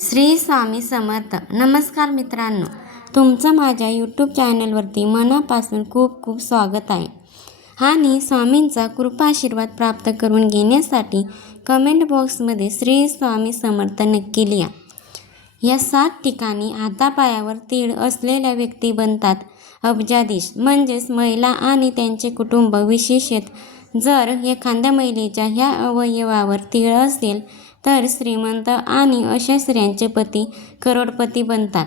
श्री स्वामी समर्थ. नमस्कार मित्रांनो, तुमचं माझ्या यूट्यूब चॅनलवरती मनापासून खूप खूप स्वागत आहे. आणि स्वामींचा कृपा आशीर्वाद प्राप्त करून घेण्यासाठी कमेंट बॉक्समध्ये श्री स्वामी समर्थ नक्की लिहा. या 7 ठिकाणी हातापायावर तीळ असलेल्या व्यक्ती बनतात अब्जाधीश, म्हणजेच महिला आणि त्यांचे कुटुंब. विशेषतः जर एखाद्या महिलेच्या ह्या अवयवावर तीळ असेल तर श्रीमंत आणि अशा स्त्रियांचे पती करोडपती बनतात.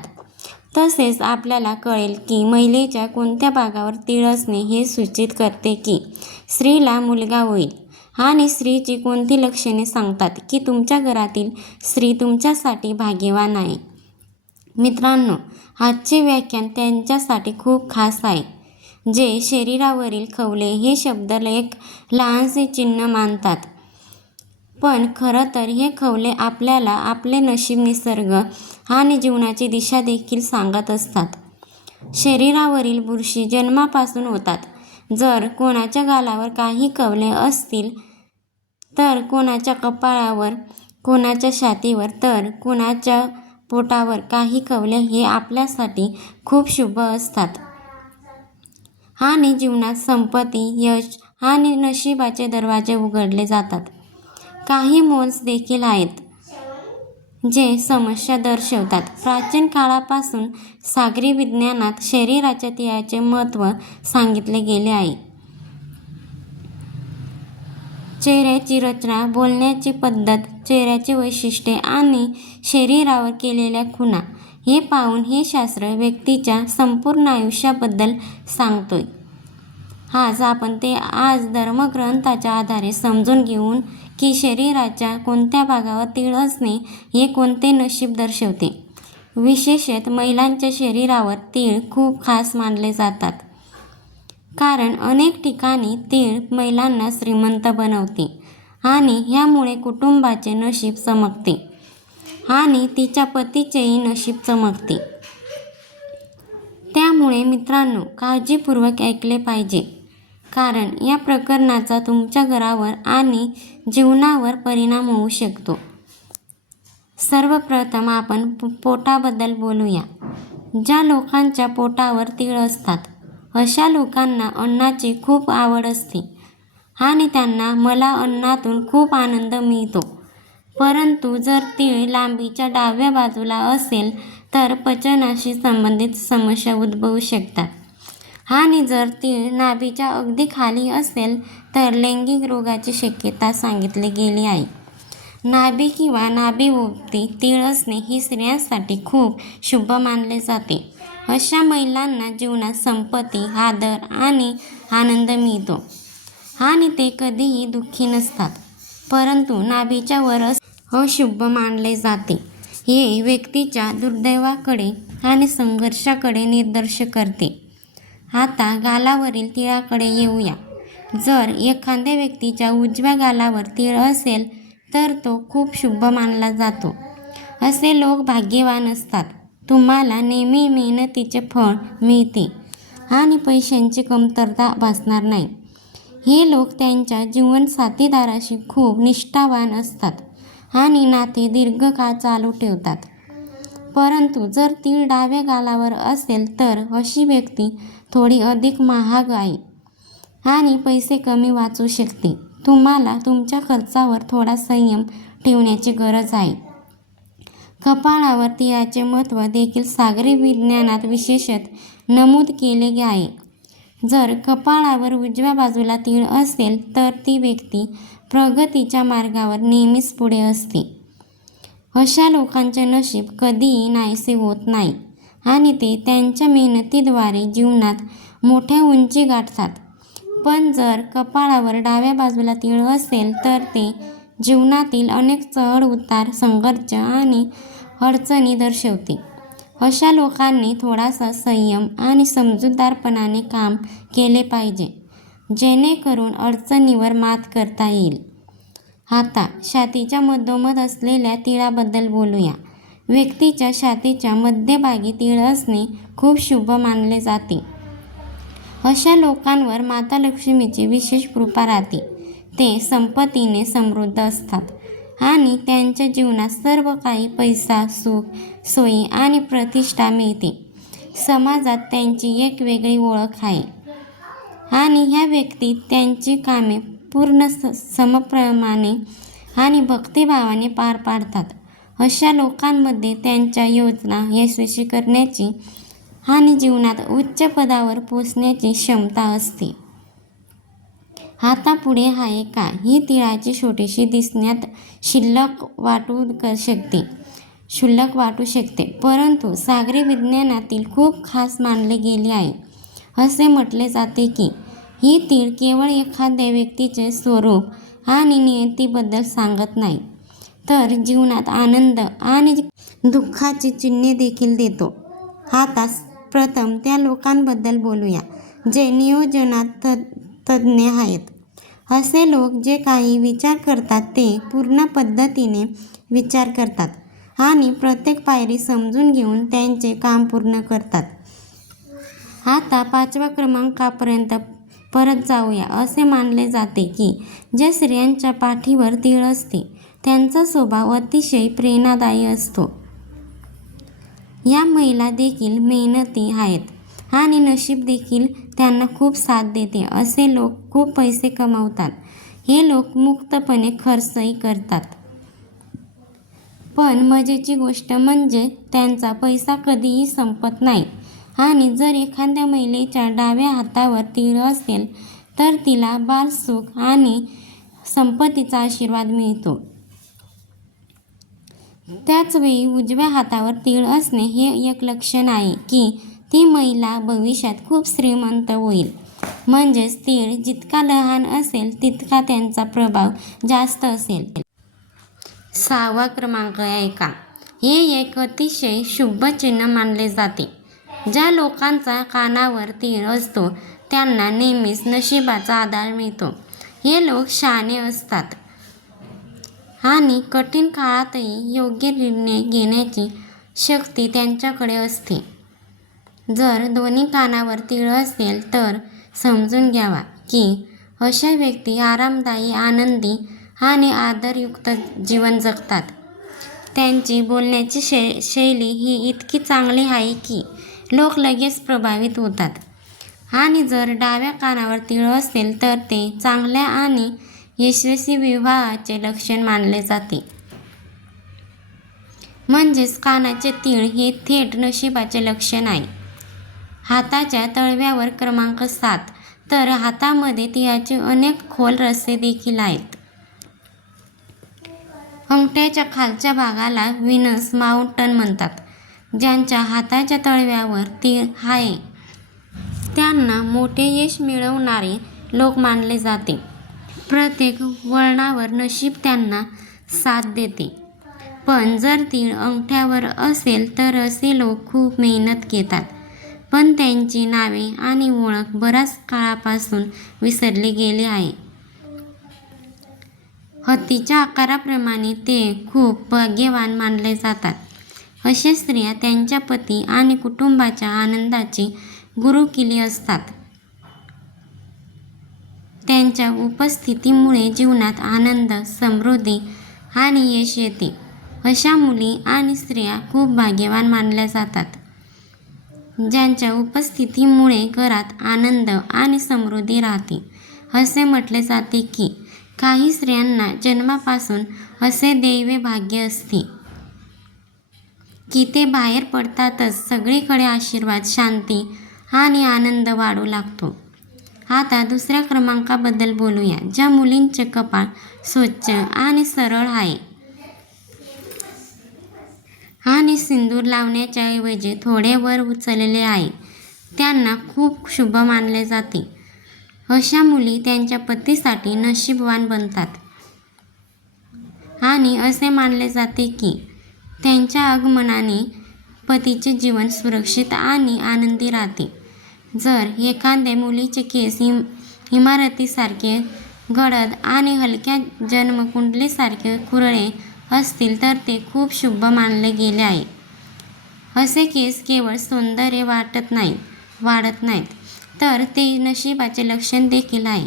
तसेच आपल्याला कळेल की महिलेच्या कोणत्या भागावर तीळ असणे हे सूचित करते की स्त्रीला मुलगा होईल. आणि स्त्रीची कोणती लक्षणे सांगतात की तुमच्या घरातील स्त्री तुमच्यासाठी भाग्यवान आहे. मित्रांनो, आजचे व्याख्यान त्यांच्यासाठी खूप खास आहे जे शरीरावरील खवले हे शब्द एक लहानसे चिन्ह मानतात. पण खरं तर हे खवले आपल्याला आपले नशीब, निसर्ग आणि जीवनाची दिशा देखील सांगत असतात. शरीरावरील बुरशी जन्मापासून होतात. जर कोणाच्या गालावर काही खवले असतील तर कोणाच्या कपाळावर, कोणाच्या छातीवर तर कोणाच्या पोटावर काही खवले हे आपल्यासाठी खूप शुभ असतात आणि जीवनात संपत्ती, यश आणि नशिबाचे दरवाजे उघडले जातात. काही मोल्स देखील आहेत जे समस्या दर्शवतात. प्राचीन काळापासून सागरी विज्ञानात शरीराच्या तिळाचे महत्त्व सांगितले गेले आहे. चेहऱ्याची रचना, बोलण्याची पद्धत, चेहऱ्याची वैशिष्ट्ये आणि शरीरावर केलेल्या खुणा हे पाहून हे शास्त्र व्यक्तीच्या संपूर्ण आयुष्याबद्दल सांगतोय. आज आपण ते धर्मग्रंथाच्या आधारे समजून घेऊन की शरीराच्या कोणत्या भागावर तीळ असणे हे कोणते नशीब दर्शवते. विशेषतः महिलांच्या शरीरावर तीळ खूप खास मानले जातात, कारण अनेक ठिकाणी तीळ महिलांना श्रीमंत बनवते आणि ह्यामुळे कुटुंबाचे नशीब चमकते आणि तिच्या पतीचेही नशीब चमकते. त्यामुळे मित्रांनो, काळजीपूर्वक ऐकले पाहिजे, कारण या प्रकरणाचा तुमच्या घरावर आणि जीवनावर परिणाम होऊ शकतो. सर्वप्रथम आपण पोटाबद्दल बोलूया. ज्या लोकांच्या पोटावर तीळ असतात अशा लोकांना अन्नाची खूप आवड असते आणि त्यांना मला अन्नातून खूप आनंद मिळतो. परंतु जर तीळ लांबीच्या डाव्या बाजूला असेल तर पचनाशी संबंधित समस्या उद्भवू शकतात. आणि जर तीळ नाभीच्या अगदी खाली असेल तर लैंगिक रोगाची शक्यता सांगितली गेली आहे. नाभी किंवा नाभीभोवती तीळ असणे ही स्त्रियांसाठी खूप शुभ मानले जाते. अशा महिलांना जीवनात संपत्ती, आदर आणि आनंद मिळतो आणि ते कधीही दुःखी नसतात. परंतु नाभीच्या वर अशुभ मानले जाते. हे व्यक्तीच्या दुर्दैवाकडे आणि संघर्षाकडे निर्देश करते. आता गालावरील तिळाकडे येऊया. जर एखाद्या व्यक्तीच्या उजव्या गालावर तीळ असेल तर तो खूप शुभ मानला जातो. असे लोक भाग्यवान असतात. तुम्हाला नेहमी मेहनतीचे फळ मिळते आणि पैशांची कमतरता भासणार नाही. हे लोक त्यांच्या जीवनसाथीदाराशी खूप निष्ठावान असतात आणि नाते दीर्घकाळ चालू ठेवतात. परंतु जर तीळ डाव्या गालावर असेल तर अशी व्यक्ती थोडी अधिक महाग आहे आणि पैसे कमी वाचू शकते. तुम्हाला तुमच्या खर्चावर थोडा संयम ठेवण्याची गरज आहे. कपाळावर तिळाचे महत्त्व देखील सागरी विज्ञानात विशेषतः नमूद केले आहे. जर कपाळावर उजव्या बाजूला तीळ असेल तर ती व्यक्ती प्रगतीच्या मार्गावर नेहमीच पुढे असते. अशा लोकांचे नशीब कधीही नाहीसे होत नाही आणि ते त्यांच्या मेहनतीद्वारे जीवनात मोठ्या उंची गाठतात. पण जर कपाळावर डाव्या बाजूला तीळ असेल तर ते जीवनातील अनेक चढ-उतार, संघर्ष आणि अडचणी दर्शवते. अशा लोकांनी थोडासा संयम आणि समजूतदारपणाने काम केले पाहिजे, जेणेकरून अडचणीवर मात करता येईल. आता छातीच्या मधोमध असलेल्या तिळाबद्दल बोलूया. व्यक्तीच्या छातीच्या मध्यभागी तीळ असणे खूप शुभ मानले जाते. अशा लोकांवर माता लक्ष्मीची विशेष कृपा राहते. ते संपत्तीने समृद्ध असतात आणि त्यांच्या जीवनात सर्व काही पैसा, सुख, सोयी आणि प्रतिष्ठा मिळते. समाजात त्यांची एक वेगळी ओळख आहे आणि ह्या व्यक्ती त्यांची कामे पूर्ण समप्रमाणे आणि भक्तिभावाने पार पाडतात. अशा लोकांमध्ये त्यांच्या योजना यशस्वी करण्याची आणि जीवनात उच्च पदावर पोचण्याची क्षमता असते. आता पुढे आहे का? ही तिळाची छोटीशी दिसण्यात क्षुल्लक वाटू शकते, परंतु सागरी विज्ञानातील खूप खास मानले गेले आहे. असे म्हटले जाते की ही तीळ केवळ एखाद्या व्यक्तीचे स्वरूप आणि नियतीबद्दल सांगत नाही, तर जीवनात आनंद आणि दुःखाची चिन्हे देखील देतो. आता प्रथम त्या लोकांबद्दल बोलूया जे नियोजनात तज्ज्ञ आहेत. असे लोक जे काही विचार करतात ते पूर्ण पद्धतीने विचार करतात आणि प्रत्येक पायरी समजून घेऊन त्यांचे काम पूर्ण करतात. आता 5व्या क्रमांकापर्यंत परत जाऊया. असे मानले जाते की ज्या स्त्रियांच्या पाठीवर तीळ असते त्यांचा स्वभाव अतिशय प्रेरणादायी असतो. या महिला देखील मेहनती आहेत आणि नशीब देखील त्यांना खूप साथ देते. असे लोक खूप पैसे कमावतात. हे लोक मुक्तपणे खर्चही करतात. पण मजेची गोष्ट म्हणजे त्यांचा पैसा कधीही संपत नाही आणि जर एखाद्या महिलेच्या डाव्या हातावर तीळ असेल तर तिला बालसुख आणि संपत्तीचा आशीर्वाद मिळतो. त्याचवेळी उजव्या हातावर तीळ असणे हे एक लक्षण आहे की ती महिला भविष्यात खूप श्रीमंत होईल. म्हणजेच तीळ जितका लहान असेल तितका त्यांचा प्रभाव जास्त असेल. 6वा क्रमांक आहे का? हे एक अतिशय शुभ चिन्ह मानले जाते. ज्या लोकांचा कानावर तीळ असतो त्यांना नेहमीच नशिबाचा आधार मिळतो. हे लोक शहाणे असतात आणि कठीण काळातही योग्य निर्णय घेण्याची शक्ती त्यांच्याकडे असते. जर दोन्ही कानावर तीळ असेल तर समजून घ्यावा की अशा व्यक्ती आरामदायी, आनंदी आणि आदरयुक्त जीवन जगतात. त्यांची बोलण्याची शैली ही इतकी चांगली आहे की लोक लगेच प्रभावित होतात. आणि जर डाव्या कानावर तीळ असेल तर ते चांगल्या आणि यशस्वी विवाहाचे लक्षण मानले जाते. म्हणजेच कानाचे तीळ हे थेट नशिबाचे लक्षण आहे. हाताच्या तळव्यावर क्रमांक 7. तर हातामध्ये तिळाचे अनेक खोल रस्ते देखील आहेत. अंगठ्याच्या खालच्या भागाला व्हीनस माउंटन म्हणतात. ज्यांच्या हाताच्या तळव्यावर तीळ आहे त्यांना मोठे यश मिळवणारे लोक मानले जाते. प्रत्येक वळणावर नशीब त्यांना साथ देते. पण जर तीळ अंगठ्यावर असेल तर असे लोक खूप मेहनत घेतात, पण त्यांची नावे आणि ओळख बऱ्याच काळापासून विसरली गेली आहे. हत्तीच्या आकाराप्रमाणे ते खूप भाग्यवान मानले जातात. अशा स्त्रिया त्यांच्या पती आणि कुटुंबाच्या आनंदाची गुरुकिल्ली असतात. त्यांच्या उपस्थितीमुळे जीवनात आनंद, समृद्धी आणि यश येते. अशा मुली आणि स्त्रिया खूप भाग्यवान मानल्या जातात. ज्यांच्या उपस्थितीमुळे घरात आनंद आणि समृद्धी राहते. असे म्हटले जाते की काही स्त्रियांना जन्मापासून असे दैवी भाग्य असते की ते बाहेर पडतातच सगळीकडे आशीर्वाद, शांती आणि आनंद वाढू लागतो. आता दुसऱ्या क्रमांकाबद्दल बोलूया. ज्या मुलींचे कपाळ स्वच्छ आणि सरळ आहे आणि सिंदूर लावण्याच्या ऐवजी थोडे वर उचललेले आहे त्यांना खूप शुभ मानले जाते. अशा मुली त्यांच्या पतीसाठी नशीबवान बनतात आणि असे मानले जाते की त्यांच्या आगमनाने पतीचे जीवन सुरक्षित आणि आनंदी राहते. जर एखाद्या मुलीचे केस इमारतीसारखे गडद आणि हलक्या जन्मकुंडलीसारखे कुरळे असतील तर ते खूप शुभ मानले गेले आहे. असे केस केवळ सौंदर्य वाढत नाहीत तर ते नशिबाचे लक्षण देखील आहे.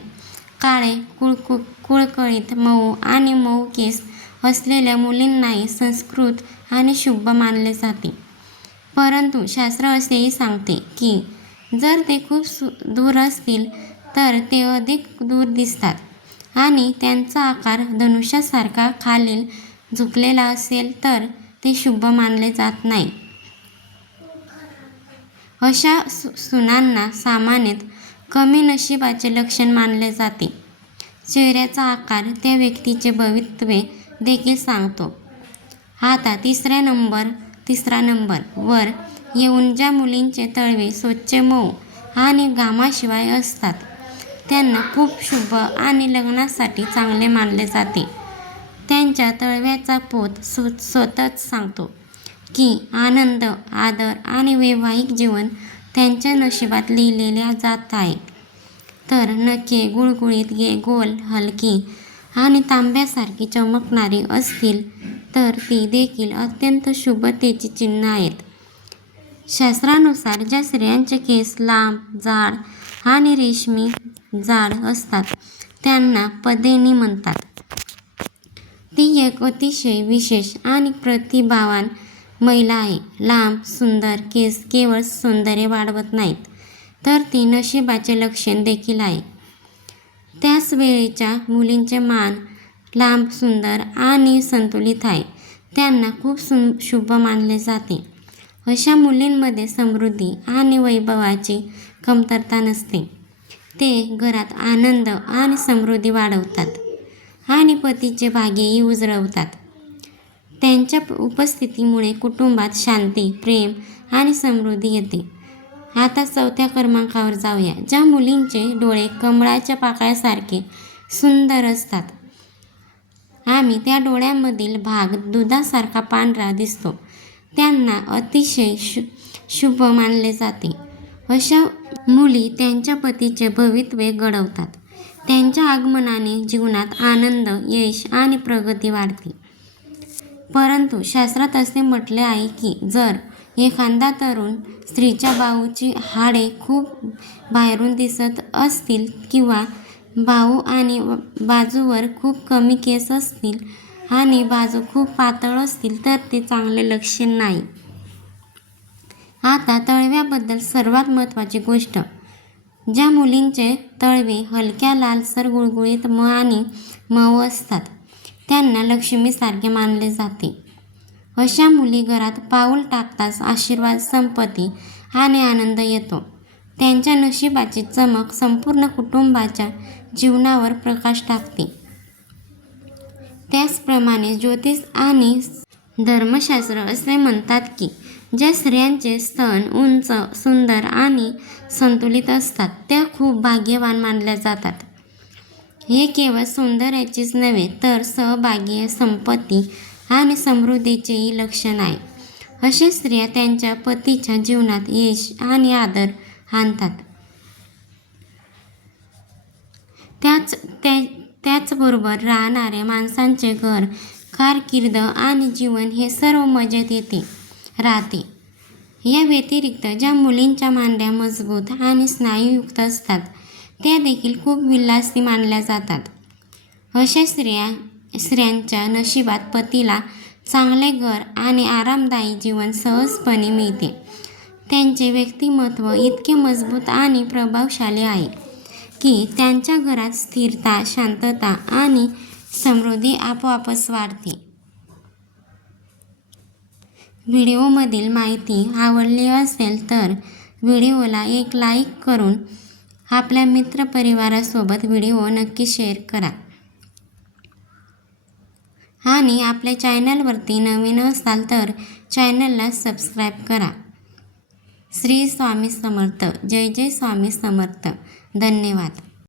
काळे, कुळकुळीत, मऊ आणि मऊ केस असलेल्या मुलींनाही संस्कृत आणि शुभ मानले जाते. परंतु शास्त्र असेही सांगते की जर ते खूप दूर असतील तर ते अधिक दूर दिसतात आणि त्यांचा आकार धनुष्यासारखा खालील झुकलेला असेल तर ते शुभ मानले जात नाही. अशा सुनांना सामान्यत कमी नशिबाचे लक्षण मानले जाते. चेहऱ्याचा आकार त्या व्यक्तीचे भवितव्य देखील सांगतो. आता तिसरा नंबर वर येऊन ज्या मुलींचे तळवे स्वच्छ मऊ आणि घामाशिवाय असतात त्यांना खूप शुभ आणि लग्नासाठी चांगले मानले जाते. त्यांच्या तळव्याचा पोत स्वतःच सांगतो की आनंद, आदर आणि वैवाहिक जीवन त्यांच्या नशिबात लिहिलेले जात आहे. तर नखे गुळगुळीत, गोल, हलकी आणि तांब्यासारखी चमकणारी असतील तर ती देखील अत्यंत शुभतेची चिन्ह आहेत. शास्त्रानुसार ज्या स्त्रियांचे केस लांब, जाड आणि रेशमी जाड असतात त्यांना पद्मिनी म्हणतात. ती एक अतिशय विशेष आणि प्रतिभावान महिला आहे. लांब, सुंदर केस केवळ सौंदर्य वाढवत नाहीत तर ती नशिबाचे लक्षण देखील आहे. त्याच वेळेच्या मुलींचे मान लांब, सुंदर आणि संतुलित आहे. त्यांना खूप शुभ मानले जाते. अशा मुलींमध्ये समृद्धी आणि वैभवाची कमतरता नसते. ते घरात आनंद आणि समृद्धी वाढवतात आणि पतीचे भाग्यही उजळवतात. त्यांच्या उपस्थितीमुळे कुटुंबात शांती, प्रेम आणि समृद्धी येते. आता चौथ्या क्रमांकावर जाऊया. ज्या मुलींचे डोळे कमळाच्या पाकळ्यासारखे सुंदर असतात आणि त्या डोळ्यांमधील भाग दुधासारखा पांढरा दिसतो त्यांना अतिशय शुभ मानले जाते. अशा मुली त्यांच्या पतीचे भवितव्य घडवतात. त्यांच्या आगमनाने जीवनात आनंद, यश आणि प्रगती वाढते. परंतु शास्त्रात असे म्हटले आहे की जर एखादा तरुण स्त्रीच्या बाहूची हाडे खूप बाहेरून दिसत असतील किंवा बाहू आणि बाजूवर खूप कमी केस असतील आणि बाजू खूप पातळ असतील तर ते चांगले लक्षण नाही. आता तळव्याबद्दल सर्वात महत्त्वाची गोष्ट. ज्या मुलींचे तळवे हलक्या लालसर, गुळगुळीत आणि मऊ असतात त्यांना लक्ष्मीसारखे मानले जाते. अशा मुली घरात पाऊल टाकताच आशीर्वाद, संपत्ती आणि आनंद येतो. त्यांच्या नशिबाची चमक संपूर्ण कुटुंबाच्या जीवनावर प्रकाश टाकते. त्याचप्रमाणे ज्योतिष आणि धर्मशास्त्र असे म्हणतात की ज्या स्त्रियांचे स्तन उंच, सुंदर आणि संतुलित असतात त्या खूप भाग्यवान मानल्या जातात. हे केवळ सौंदर्याचेच नव्हे तर सौभाग्य, संपत्ती आणि समृद्धीचेही लक्षण आहे. अशा स्त्रिया त्यांच्या पतीच्या जीवनात यश आणि आदर आणतात. त्याचबरोबर राहणाऱ्या माणसांचे घर, कारकीर्द आणि जीवन हे सर्व मजेत राहते. या व्यतिरिक्त ज्या मुलींच्या मांड्या मजबूत आणि स्नायूयुक्त असतात त्या देखील खूप विलासी मानल्या जातात. अशा स्त्रियांच्या नशिबात पतीला चांगले घर आणि आरामदायी जीवन सहजपणे मिळते. त्यांचे व्यक्तिमत्व इतके मजबूत आणि प्रभावशाली आहे की त्यांच्या घरात स्थिरता, शांतता आणि समृद्धी आपोआपच वाढते. व्हिडिओमधील माहिती आवडली असेल तर व्हिडिओला एक लाईक करून आपल्या मित्रपरिवारासोबत व्हिडिओ नक्की शेअर करा आणि आपल्या चॅनलवरती नवीन असाल तर चॅनलला सबस्क्राईब करा. श्री स्वामी समर्थ. जय जय स्वामी समर्थ. धन्यवाद.